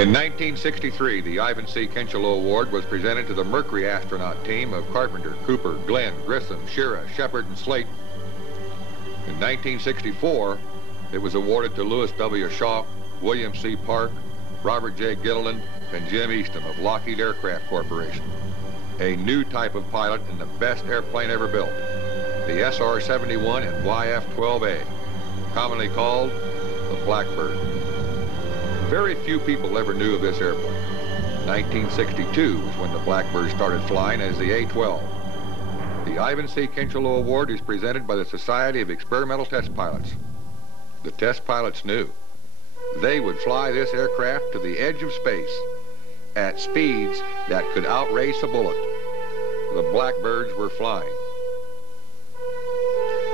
In 1963, the Ivan C. Kincheloe Award was presented to the Mercury astronaut team of Carpenter, Cooper, Glenn, Grissom, Schirra, Shepard, and Slayton. In 1964, it was awarded to Lewis W. Shaw, William C. Park, Robert J. Gilliland, and Jim Eastham of Lockheed Aircraft Corporation. A new type of pilot in the best airplane ever built, the SR-71 and YF-12A, commonly called the Blackbird. Very few people ever knew of this airplane. 1962 was when the Blackbird started flying as the A-12. The Ivan C. Kincheloe Award is presented by the Society of Experimental Test Pilots. The test pilots knew they would fly this aircraft to the edge of space at speeds that could outrace a bullet. The Blackbirds were flying.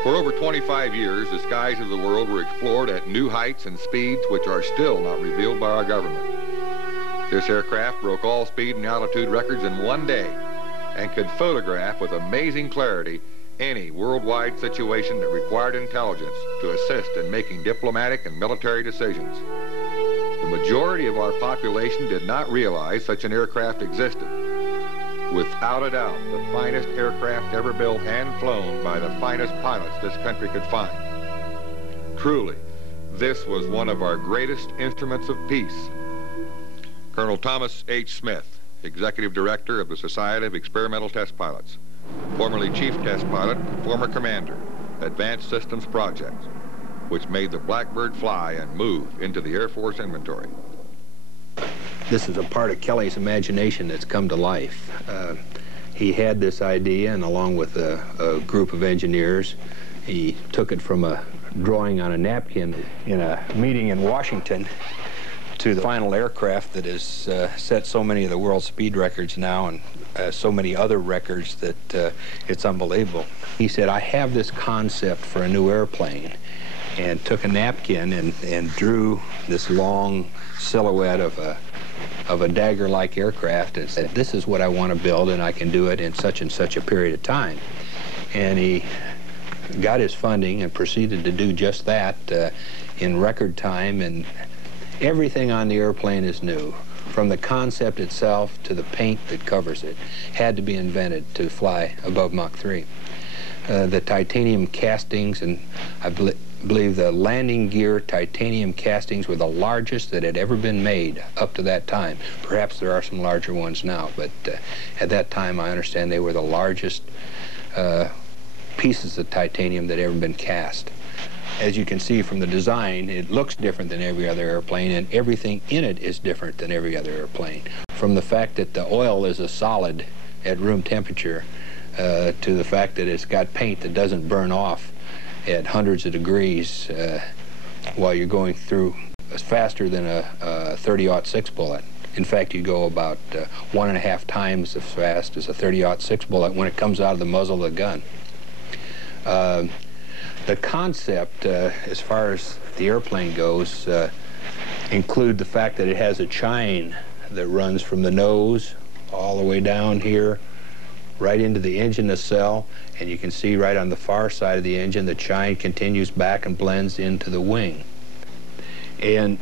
For over 25 years, the skies of the world were explored at new heights and speeds which are still not revealed by our government. This aircraft broke all speed and altitude records in one day and could photograph with amazing clarity any worldwide situation that required intelligence to assist in making diplomatic and military decisions. The majority of our population did not realize such an aircraft existed. Without a doubt, the finest aircraft ever built and flown by the finest pilots this country could find. Truly, this was one of our greatest instruments of peace. Colonel Thomas H. Smith, Executive Director of the Society of Experimental Test Pilots, formerly Chief Test Pilot, former Commander, Advanced Systems Project, which made the Blackbird fly and move into the Air Force inventory. This is a part of Kelly's imagination that's come to life. He had this idea, and along with a group of engineers, he took it from a drawing on a napkin in a meeting in Washington to the final aircraft that has set so many of the world speed records now and so many other records that it's unbelievable. He said, I have this concept for a new airplane, and took a napkin and drew this long silhouette of a dagger-like aircraft and said, this is what I want to build, and I can do it in such and such a period of time. And he got his funding and proceeded to do just that in record time, and everything on the airplane is new. From the concept itself to the paint that covers it, had to be invented to fly above Mach 3. The titanium castings, and I believe the landing gear titanium castings were the largest that had ever been made up to that time. Perhaps there are some larger ones now, but at that time I understand they were the largest pieces of titanium that had ever been cast. As you can see from the design, it looks different than every other airplane, and everything in it is different than every other airplane. From the fact that the oil is a solid at room temperature to the fact that it's got paint that doesn't burn off at hundreds of degrees while you're going through faster than a 30-06 bullet. In fact, you go about 1.5 times as fast as a 30-06 bullet when it comes out of the muzzle of the gun. The concept, as far as the airplane goes, include the fact that it has a chine that runs from the nose all the way down here, right into the engine nacelle, and you can see right on the far side of the engine the chine continues back and blends into the wing, and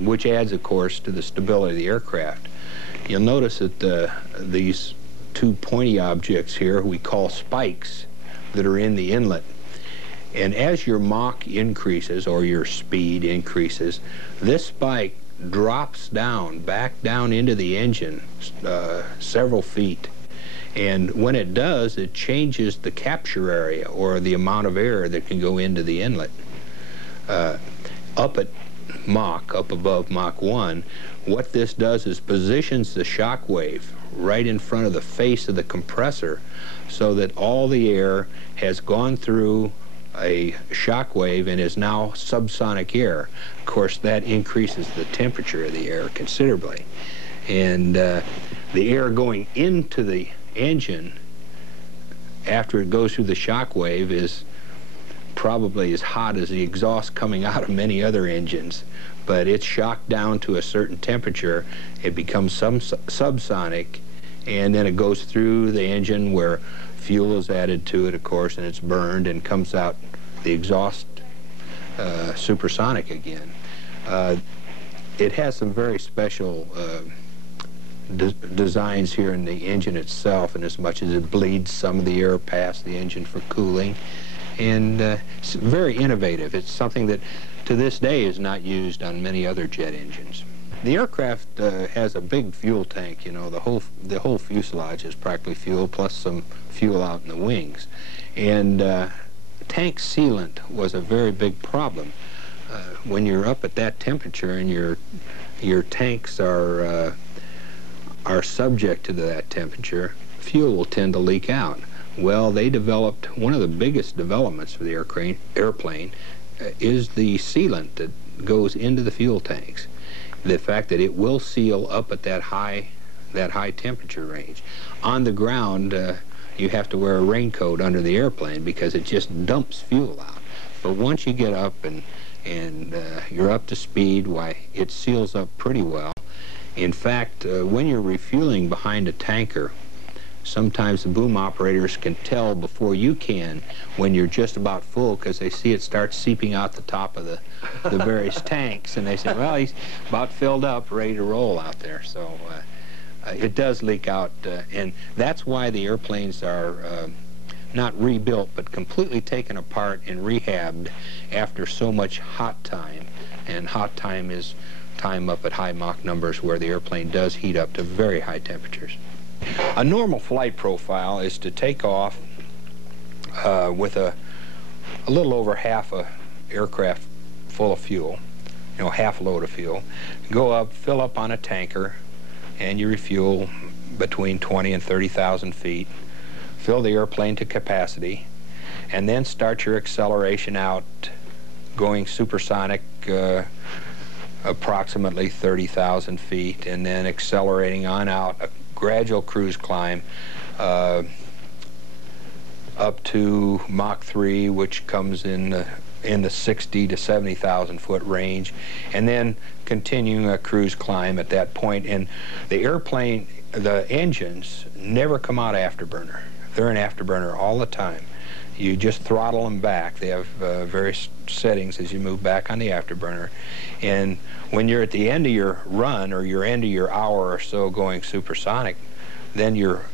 which adds, of course, to the stability of the aircraft. You'll notice that these two pointy objects here we call spikes that are in the inlet. And as your Mach increases, or your speed increases, this spike drops down, back down into the engine several feet. And when it does, it changes the capture area, or the amount of air that can go into the inlet. Up at Mach, up above Mach 1, what this does is positions the shock wave right in front of the face of the compressor so that all the air has gone through a shock wave and is now subsonic air. Of course, that increases the temperature of the air considerably. And the air going into the engine after it goes through the shock wave is probably as hot as the exhaust coming out of many other engines, but it's shocked down to a certain temperature, it becomes subsonic, and then it goes through the engine where fuel is added to it, of course, and it's burned and comes out the exhaust supersonic again. It has some very special designs here in the engine itself, and as much as it bleeds some of the air past the engine for cooling. And it's very innovative. It's something that to this day is not used on many other jet engines. The aircraft has a big fuel tank. You know, the whole fuselage is practically fuel, plus some fuel out in the wings. And tank sealant was a very big problem. When you're up at that temperature and your tanks are subject to that temperature, fuel will tend to leak out. Well, they developed, one of the biggest developments for the airplane is the sealant that goes into the fuel tanks. The fact that it will seal up at that high temperature range. On the ground, you have to wear a raincoat under the airplane because it just dumps fuel out. But once you get up and you're up to speed, why, it seals up pretty well. In fact, when you're refueling behind a tanker, sometimes the boom operators can tell before you can when you're just about full, because they see it start seeping out the top of the various tanks, and they say, well, he's about filled up, ready to roll out there. So it does leak out, and that's why the airplanes are not rebuilt, but completely taken apart and rehabbed after so much hot time. And hot time is time up at high Mach numbers where the airplane does heat up to very high temperatures. A normal flight profile is to take off with a little over half a aircraft full of fuel, you know, half load of fuel. Go up, fill up on a tanker, and you refuel between 20 and 30,000 feet. Fill the airplane to capacity, and then start your acceleration out, going supersonic approximately 30,000 feet, and then accelerating on out, a gradual cruise climb up to Mach 3, which comes in the 60 to 70,000 foot range, and then continuing a cruise climb at that point. And the airplane, the engines never come out afterburner. They're in afterburner all the time. You just throttle them back. They have various settings as you move back on the afterburner. And when you're at the end of your run, or your end of your hour or so going supersonic, then your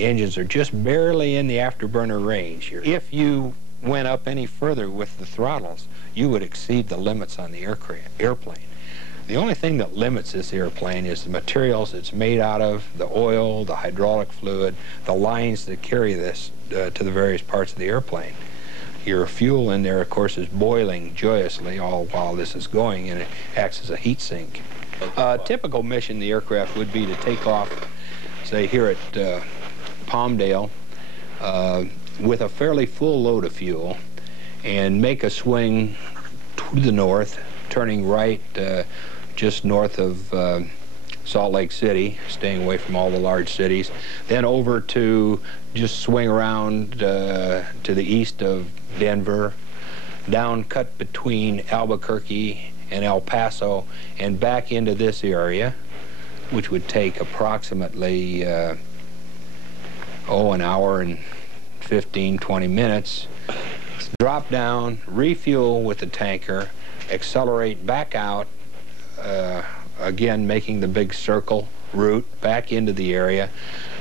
engines are just barely in the afterburner range. If you went up any further with the throttles, you would exceed the limits on the airplane. The only thing that limits this airplane is the materials it's made out of, the oil, the hydraulic fluid, the lines that carry this to the various parts of the airplane. Your fuel in there, of course, is boiling joyously all while this is going, and it acts as a heat sink. A typical mission the aircraft would be to take off, say here at Palmdale, with a fairly full load of fuel, and make a swing to the north, turning right just north of Salt Lake City, staying away from all the large cities, then over to just swing around to the east of Denver, down cut between Albuquerque and El Paso, and back into this area, which would take approximately an hour and 15, 20 minutes. Drop down, refuel with the tanker, accelerate back out, again making the big circle route back into the area,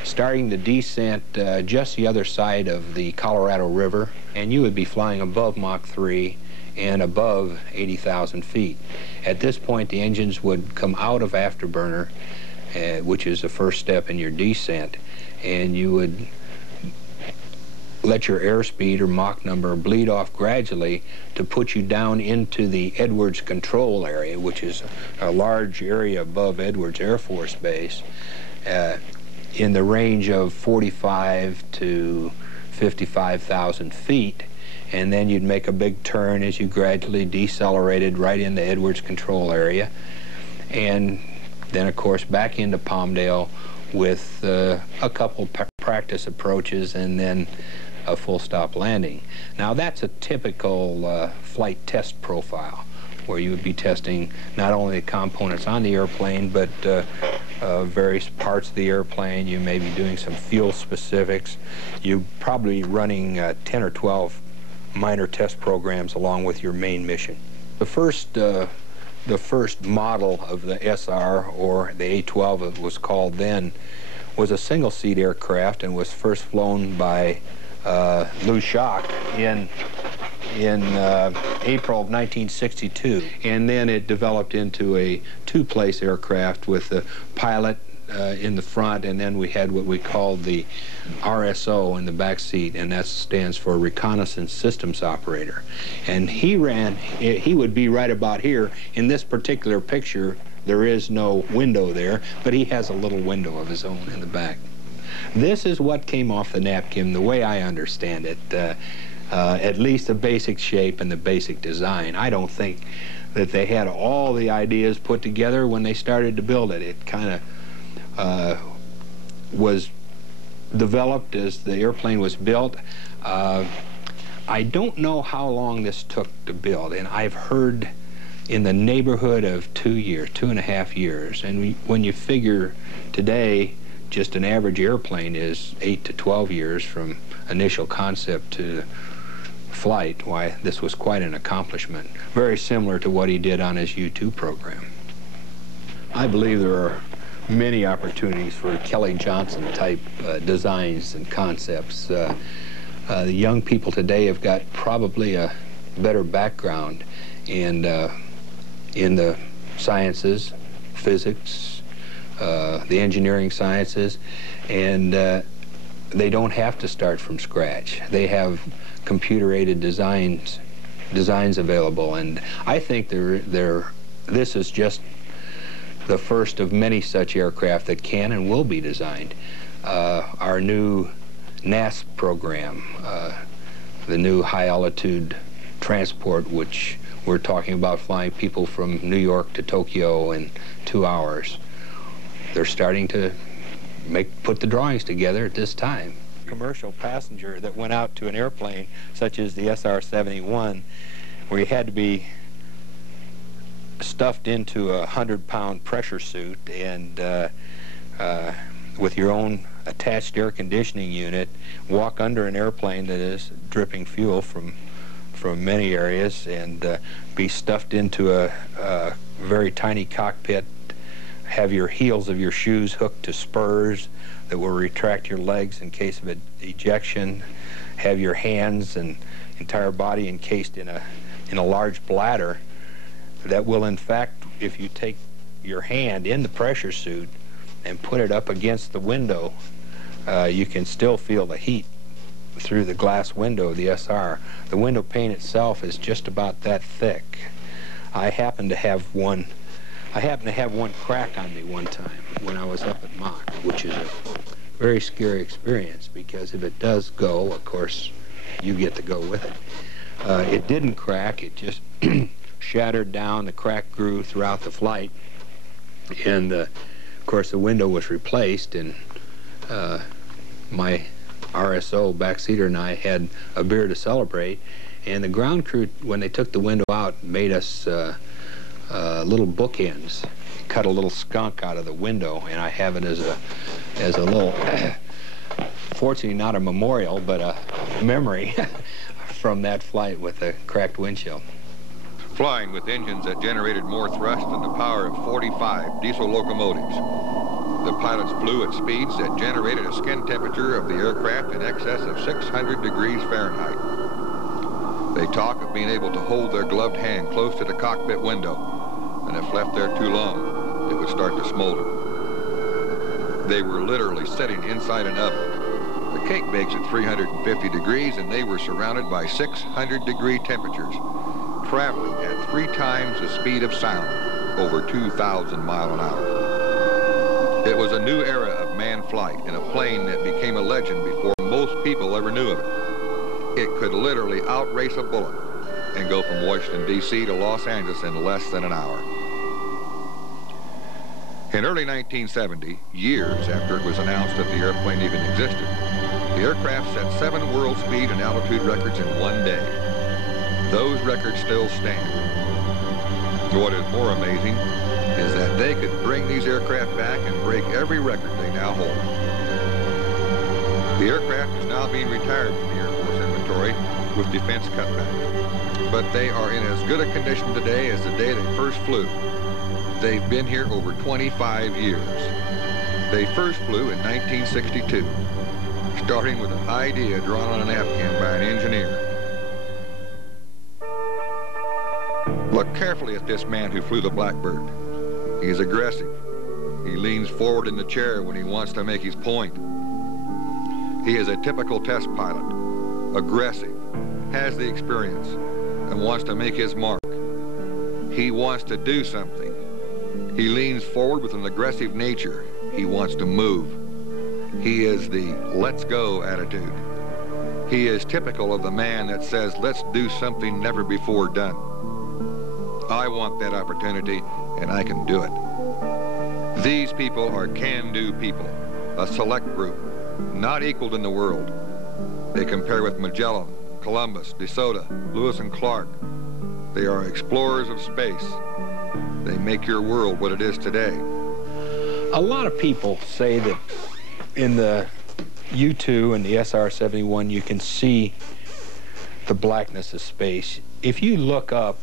starting the descent just the other side of the Colorado River, and you would be flying above Mach 3 and above 80,000 feet. At this point, the engines would come out of afterburner, which is the first step in your descent, and you would let your airspeed or Mach number bleed off gradually to put you down into the Edwards control area, which is a large area above Edwards Air Force Base, in the range of 45 to 55,000 feet. And then you'd make a big turn as you gradually decelerated right into Edwards control area. And then, of course, back into Palmdale with a couple practice approaches, and then a full stop landing. Now that's a typical flight test profile, where you would be testing not only the components on the airplane, but various parts of the airplane. You may be doing some fuel specifics. You're probably running 10 or 12 minor test programs along with your main mission. The first The first model of the SR, or the A-12 it was called then, was a single-seat aircraft and was first flown by Lou Schock in April of 1962. And then it developed into a two-place aircraft with the pilot in the front, and then we had what we called the RSO in the back seat, and that stands for Reconnaissance Systems Operator. And he would be right about here. In this particular picture, there is no window there, but he has a little window of his own in the back. This is what came off the napkin, the way I understand it, at least the basic shape and the basic design. I don't think that they had all the ideas put together when they started to build it. It kind of was developed as the airplane was built. I don't know how long this took to build, and I've heard in the neighborhood of 2 years, 2.5 years. And when you figure today, just an average airplane is 8 to 12 years from initial concept to flight, why, this was quite an accomplishment. Very similar to what he did on his U-2 program. I believe there are many opportunities for Kelly Johnson type designs and concepts. The young people today have got probably a better background in the sciences, physics, the engineering sciences, and they don't have to start from scratch. They have computer-aided designs available, and I think this is just the first of many such aircraft that can and will be designed. Our new NAS program, the new high-altitude transport, which we're talking about flying people from New York to Tokyo in 2 hours. They're starting to put the drawings together at this time. Commercial passenger that went out to an airplane such as the SR-71, where you had to be stuffed into a 100-pound pressure suit and with your own attached air conditioning unit, walk under an airplane that is dripping fuel from many areas, and be stuffed into a very tiny cockpit, have your heels of your shoes hooked to spurs that will retract your legs in case of ejection, have your hands and entire body encased in a large bladder that will, in fact, if you take your hand in the pressure suit and put it up against the window, you can still feel the heat through the glass window of the SR. The window pane itself is just about that thick. I happened to have one crack on me one time when I was up at Mach, which is a very scary experience, because if it does go, of course, you get to go with it. It didn't crack, it just shattered down. The crack grew throughout the flight, and of course the window was replaced, and my RSO backseater and I had a beer to celebrate, and the ground crew, when they took the window out, made us little bookends, cut a little skunk out of the window, and I have it as a little fortunately not a memorial, but a memory from that flight with the cracked windshield. Flying with engines that generated more thrust than the power of 45 diesel locomotives. The pilots flew at speeds that generated a skin temperature of the aircraft in excess of 600 degrees Fahrenheit. They talk of being able to hold their gloved hand close to the cockpit window, and if left there too long, it would start to smolder. They were literally sitting inside an oven. The cake bakes at 350 degrees, and they were surrounded by 600-degree temperatures, traveling at 3 times the speed of sound, over 2,000 miles an hour. It was a new era of manned flight in a plane that became a legend before most people ever knew of it. It could literally outrace a bullet and go from Washington, D.C. to Los Angeles in less than an hour. In early 1970, years after it was announced that the airplane even existed, the aircraft set 7 world speed and altitude records in one day. Those records still stand. What is more amazing is that they could bring these aircraft back and break every record they now hold. The aircraft is now being retired from the Air Force inventory with defense cutbacks. but they are in as good a condition today as the day they first flew. They've been here over 25 years. They first flew in 1962, starting with an idea drawn on a napkin by an engineer. Look carefully at this man who flew the Blackbird. He's aggressive. He leans forward in the chair when he wants to make his point. He is a typical test pilot, aggressive, has the experience, and wants to make his mark. He wants to do something. He leans forward with an aggressive nature. He wants to move. He is the let's go attitude. He is typical of the man that says, let's do something never before done. I want that opportunity, and I can do it. These people are can-do people, a select group, not equaled in the world. They compare with Magellan, Columbus, De Soto, Lewis and Clark. They are explorers of space. They make your world what it is today. A lot of people say that in the U-2 and the SR-71 you can see the blackness of space. If you look up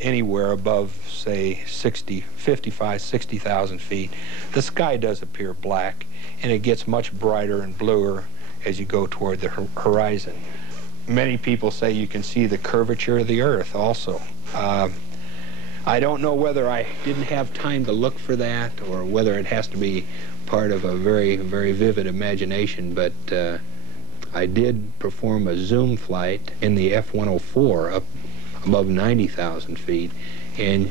anywhere above, say, 55, 60,000 feet, the sky does appear black, and it gets much brighter and bluer as you go toward the horizon. Many people say you can see the curvature of the Earth also. I don't know whether I didn't have time to look for that or whether it has to be part of a very, very vivid imagination, but I did perform a zoom flight in the F-104 up above 90,000 feet, and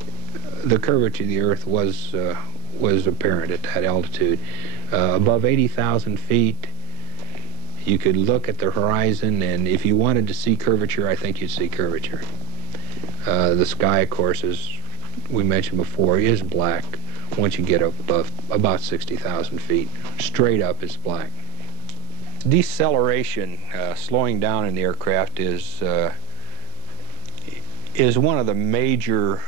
the curvature of the Earth was apparent at that altitude. Above 80,000 feet, you could look at the horizon, and if you wanted to see curvature, I think you'd see curvature. The sky, of course, as we mentioned before, is black once you get above about 60,000 feet. Straight up, it's black. Deceleration, slowing down in the aircraft, is one of the major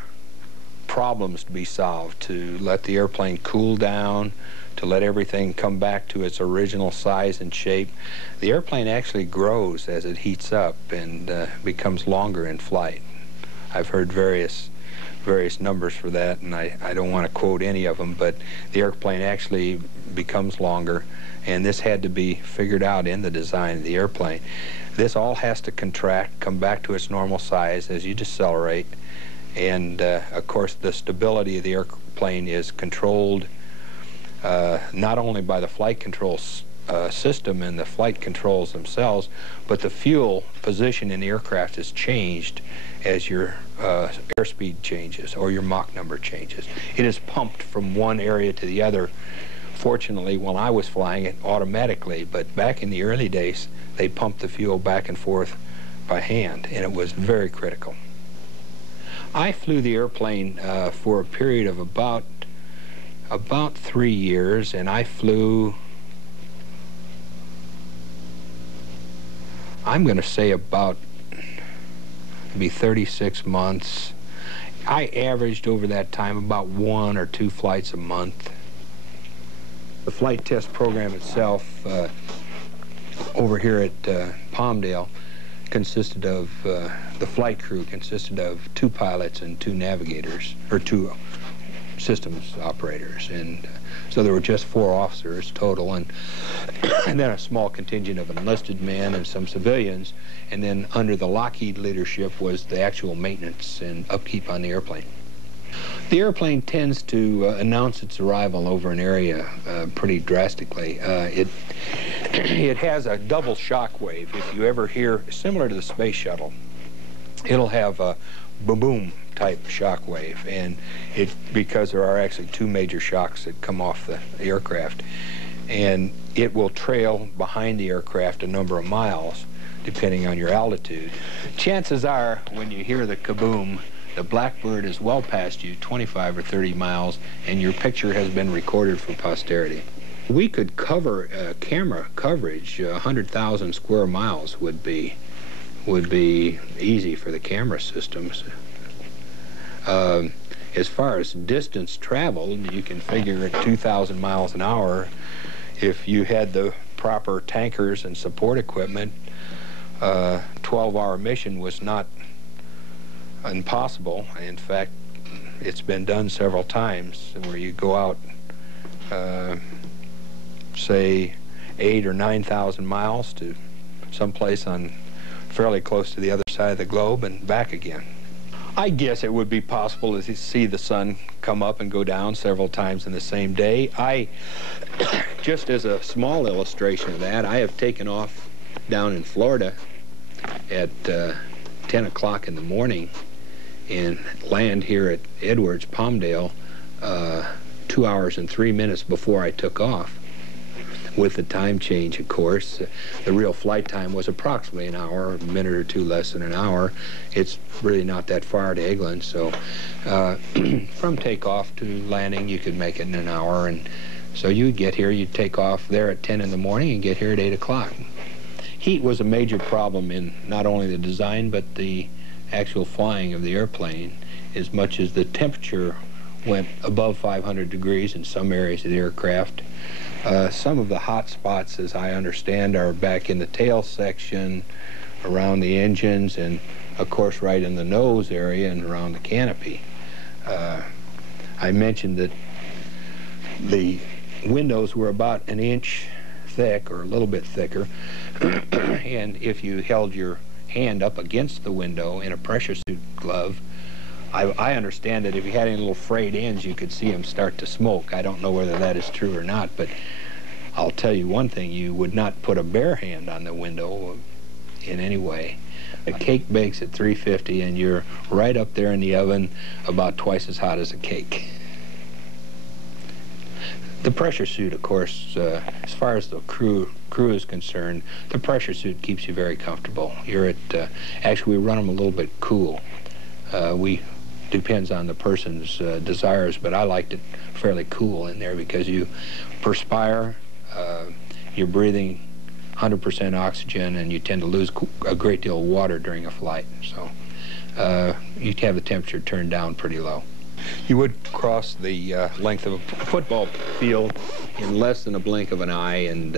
problems to be solved, to let the airplane cool down, to let everything come back to its original size and shape. The airplane actually grows as it heats up and becomes longer in flight. I've heard various numbers for that, and I don't want to quote any of them, but the airplane actually becomes longer, and this had to be figured out in the design of the airplane. This all has to contract, come back to its normal size as you decelerate, and of course the stability of the airplane is controlled not only by the flight control system and the flight controls themselves, but the fuel position in the aircraft is changed as your airspeed changes or your Mach number changes. It is pumped from one area to the other. Fortunately, when I was flying it automatically, but back in the early days, they pumped the fuel back and forth by hand, and it was very critical. I flew the airplane for a period of about 3 years, and I flew, I'm going to say about maybe 36 months. I averaged over that time about 1 or 2 flights a month. The flight test program itself over here at Palmdale consisted of, the flight crew consisted of 2 pilots and 2 navigators, or 2 systems operators, and so there were just 4 officers total, and then a small contingent of enlisted men and some civilians, and then under the Lockheed leadership was the actual maintenance and upkeep on the airplane. The airplane tends to announce its arrival over an area pretty drastically. It has a double shock wave. If you ever hear, similar to the space shuttle, it'll have a boom-boom type shock wave, and because there are actually 2 major shocks that come off the aircraft, and it will trail behind the aircraft a number of miles depending on your altitude. Chances are, when you hear the kaboom, the Blackbird is well past you, 25 or 30 miles, and your picture has been recorded for posterity. We could cover camera coverage, 100,000 square miles would be easy for the camera systems. As far as distance traveled, you can figure at 2,000 miles an hour. If you had the proper tankers and support equipment, 12-hour mission was not impossible. In fact, it's been done several times where you go out, say, 8,000 or 9,000 miles to someplace on fairly close to the other side of the globe and back again. I guess it would be possible to see the sun come up and go down several times in the same day. Just as a small illustration of that, I have taken off down in Florida at 10 o'clock in the morning and land here at Edwards, Palmdale, 2 hours and 3 minutes before I took off. With the time change, of course, the real flight time was approximately an hour, a minute or two less than an hour. It's really not that far to England, so from takeoff to landing, you could make it in an hour. And so you'd get here, you'd take off there at 10 in the morning and get here at 8 o'clock. Heat was a major problem in not only the design, but the actual flying of the airplane, as much as the temperature went above 500 degrees in some areas of the aircraft. Some of the hot spots, as I understand, are back in the tail section, around the engines, and of course right in the nose area and around the canopy. I mentioned that the windows were about an inch thick, or a little bit thicker, and if you held your hand up against the window in a pressure suit glove, I understand that if you had any little frayed ends, you could see them start to smoke. I don't know whether that is true or not, but I'll tell you one thing, you would not put a bare hand on the window in any way. A cake bakes at 350, and you're right up there in the oven, about twice as hot as a cake. The pressure suit, of course, as far as the crew is concerned, the pressure suit keeps you very comfortable. You're at, actually we run them a little bit cool. Depends on the person's desires, but I liked it fairly cool in there because you perspire, you're breathing 100% oxygen, and you tend to lose a great deal of water during a flight. So you have the temperature turned down pretty low. You would cross the length of a football field in less than a blink of an eye, and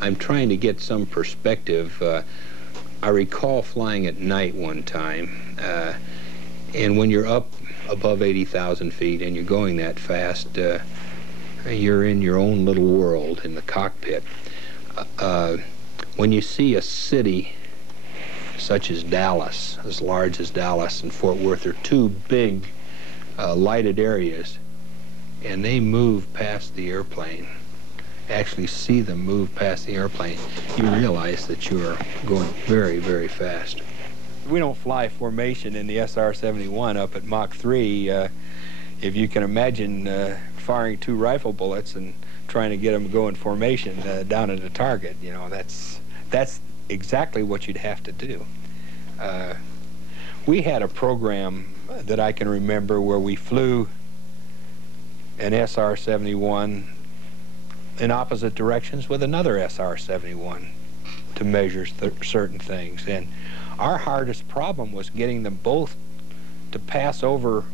I'm trying to get some perspective. I recall flying at night one time, and when you're up above 80,000 feet and you're going that fast, you're in your own little world in the cockpit. When you see a city such as Dallas, as large as Dallas and Fort Worth, are two big lighted areas, and they move past the airplane, actually see them move past the airplane, you realize that you're going very, very fast. We don't fly formation in the SR-71 up at Mach 3. If you can imagine firing 2 rifle bullets and trying to get them to go in formation down at a target, you know, that's exactly what you'd have to do. We had a program that I can remember where we flew an SR-71 in opposite directions with another SR-71 to measure certain things. And our hardest problem was getting them both to pass over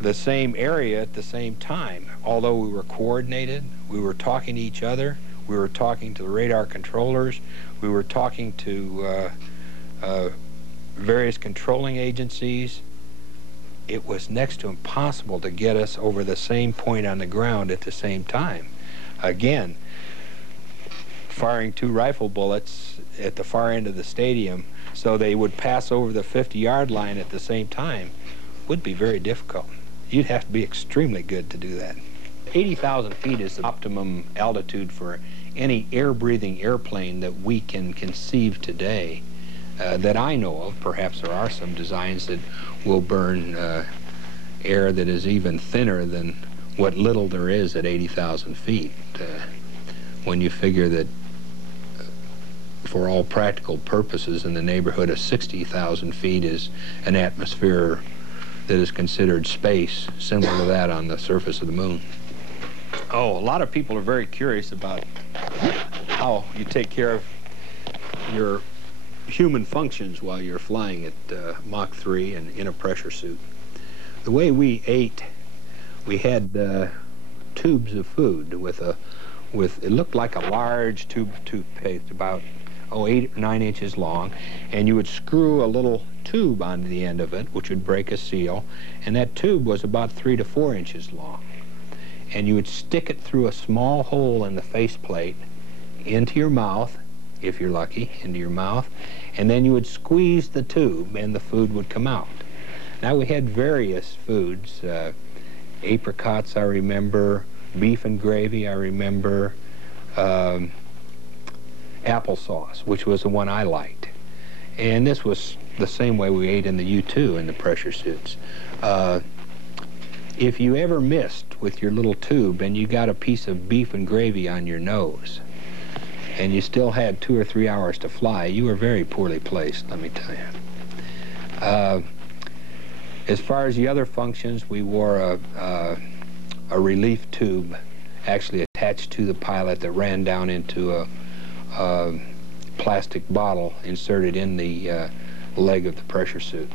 the same area at the same time. Although we were coordinated, we were talking to each other, we were talking to the radar controllers, we were talking to various controlling agencies, it was next to impossible to get us over the same point on the ground at the same time. Again, firing 2 rifle bullets at the far end of the stadium so they would pass over the 50-yard line at the same time would be very difficult. You'd have to be extremely good to do that. 80,000 feet is the optimum altitude for any air-breathing airplane that we can conceive today that I know of. Perhaps there are some designs that will burn air that is even thinner than what little there is at 80,000 feet. When you figure that for all practical purposes in the neighborhood of 60,000 feet is an atmosphere that is considered space, similar to that on the surface of the moon. Oh, a lot of people are very curious about how you take care of your human functions while you're flying at Mach 3 and in a pressure suit. The way we ate, we had tubes of food with it looked like a large tube of toothpaste, about 8 or 9 inches long, and you would screw a little tube onto the end of it, which would break a seal, and that tube was about 3 to 4 inches long. And you would stick it through a small hole in the faceplate into your mouth, if you're lucky, into your mouth, and then you would squeeze the tube and the food would come out. Now we had various foods, apricots I remember, beef and gravy I remember, applesauce, which was the one I liked. And this was the same way we ate in the U-2 in the pressure suits. If you ever missed with your little tube and you got a piece of beef and gravy on your nose and you still had 2 or 3 hours to fly, you were very poorly placed, let me tell you. As far as the other functions, we wore a relief tube actually attached to the pilot that ran down into a plastic bottle inserted in the leg of the pressure suit.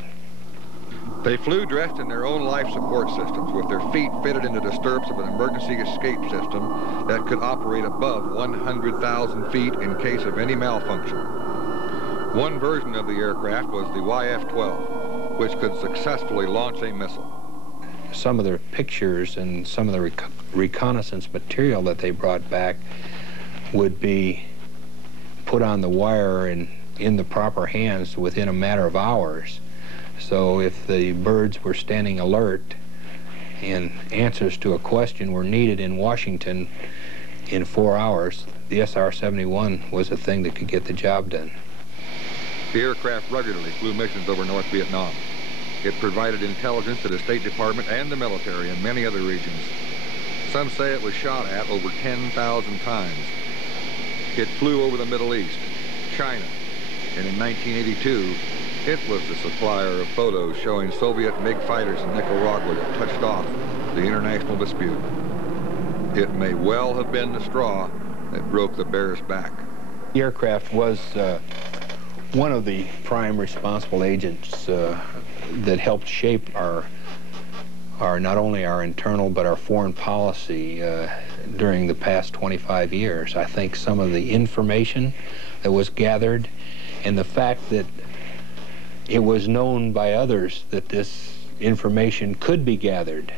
They flew dressed in their own life support systems with their feet fitted into the stirrups of an emergency escape system that could operate above 100,000 feet in case of any malfunction. One version of the aircraft was the YF-12, which could successfully launch a missile. Some of the pictures and some of the reconnaissance material that they brought back would be put on the wire and in the proper hands within a matter of hours. So if the birds were standing alert and answers to a question were needed in Washington in 4 hours, the SR-71 was a thing that could get the job done. The aircraft regularly flew missions over North Vietnam. It provided intelligence to the State Department and the military in many other regions. Some say it was shot at over 10,000 times. It flew over the Middle East, China, and in 1982, it was the supplier of photos showing Soviet MiG fighters in Nicaragua that touched off the international dispute. It may well have been the straw that broke the bear's back. The aircraft was one of the prime responsible agents that helped shape our not only our internal but our foreign policy during the past 25 years. I think some of the information that was gathered and the fact that it was known by others that this information could be gathered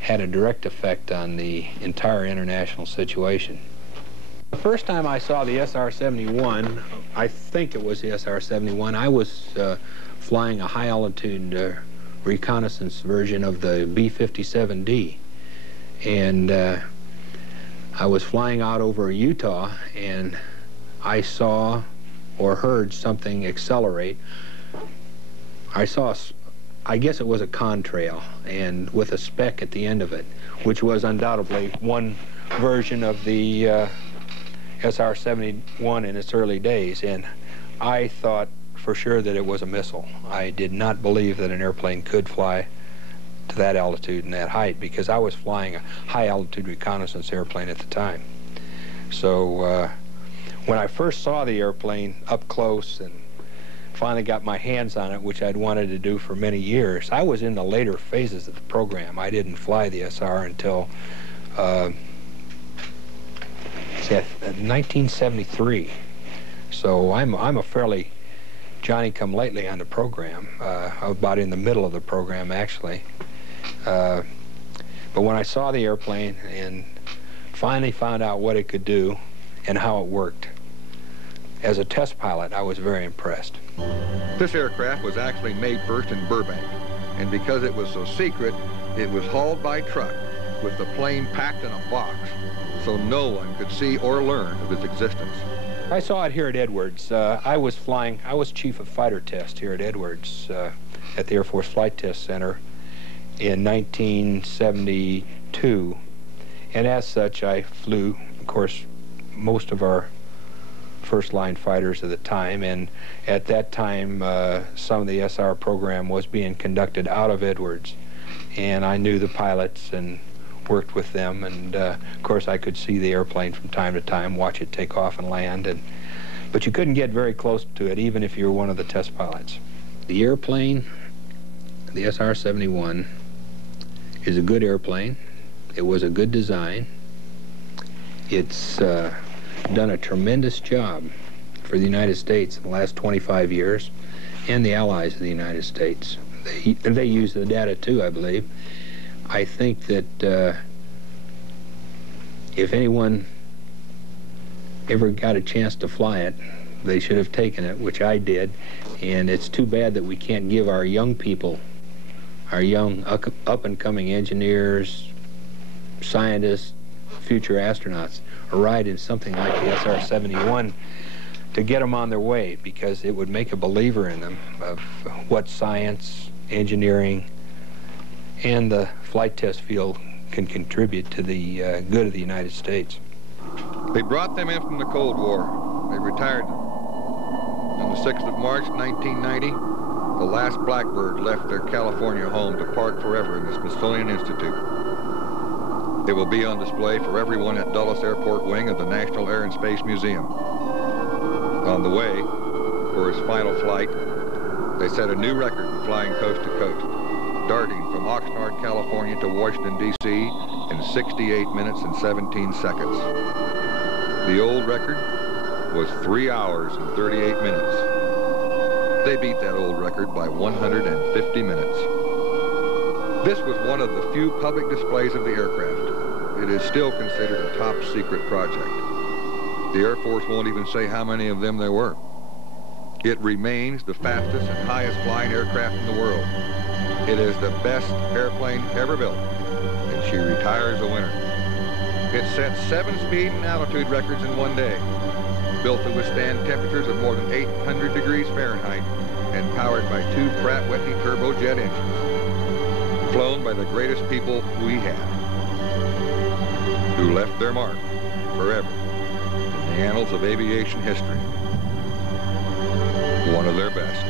had a direct effect on the entire international situation. The first time I saw the SR-71, I think it was the SR-71, I was flying a high-altitude reconnaissance version of the B-57D. And I was flying out over Utah, and I saw or heard something accelerate. I guess it was a contrail, and with a speck at the end of it, which was undoubtedly one version of the SR-71 in its early days, and I thought for sure that it was a missile. I did not believe that an airplane could fly to that altitude and that height, because I was flying a high-altitude reconnaissance airplane at the time. So when I first saw the airplane up close and finally got my hands on it, which I'd wanted to do for many years, I was in the later phases of the program. I didn't fly the SR until 1973. So I'm a fairly Johnny-come-lately on the program, about in the middle of the program, actually. But when I saw the airplane and finally found out what it could do and how it worked, as a test pilot, I was very impressed. This aircraft was actually made first in Burbank, and because it was so secret, it was hauled by truck with the plane packed in a box, so no one could see or learn of its existence. I saw it here at Edwards. I was chief of fighter test here at Edwards at the Air Force Flight Test Center in 1972, and as such I flew, of course, most of our first-line fighters at the time, and at that time some of the SR program was being conducted out of Edwards, and I knew the pilots and worked with them, and of course I could see the airplane from time to time, watch it take off and land, but you couldn't get very close to it even if you were one of the test pilots. The airplane, the SR-71, is a good airplane. It was a good design. It's done a tremendous job for the United States in the last 25 years, and the allies of the United States. They use the data too, I believe. I think that if anyone ever got a chance to fly it, they should have taken it, which I did. And it's too bad that we can't give our young people, our young up-and-coming engineers, scientists, future astronauts, a ride in something like the SR-71 to get them on their way, because it would make a believer in them of what science, engineering, and the flight test field can contribute to the good of the United States. They brought them in from the Cold War. They retired them. On the 6th of March, 1990, the last Blackbird left their California home to park forever in the Smithsonian Institute. It will be on display for everyone at Dulles Airport Wing of the National Air and Space Museum. On the way, for his final flight, they set a new record in flying coast to coast, darting from Oxnard, California to Washington, D.C. in 68 minutes and 17 seconds. The old record was 3 hours and 38 minutes. They beat that old record by 150 minutes. This was one of the few public displays of the aircraft. It is still considered a top secret project. The Air Force won't even say how many of them there were. It remains the fastest and highest flying aircraft in the world. It is the best airplane ever built, and she retires a winner. It set 7 speed and altitude records in one day, built to withstand temperatures of more than 800 degrees Fahrenheit, and powered by 2 Pratt & Whitney turbojet engines, flown by the greatest people we had, who left their mark forever in the annals of aviation history. One of their best.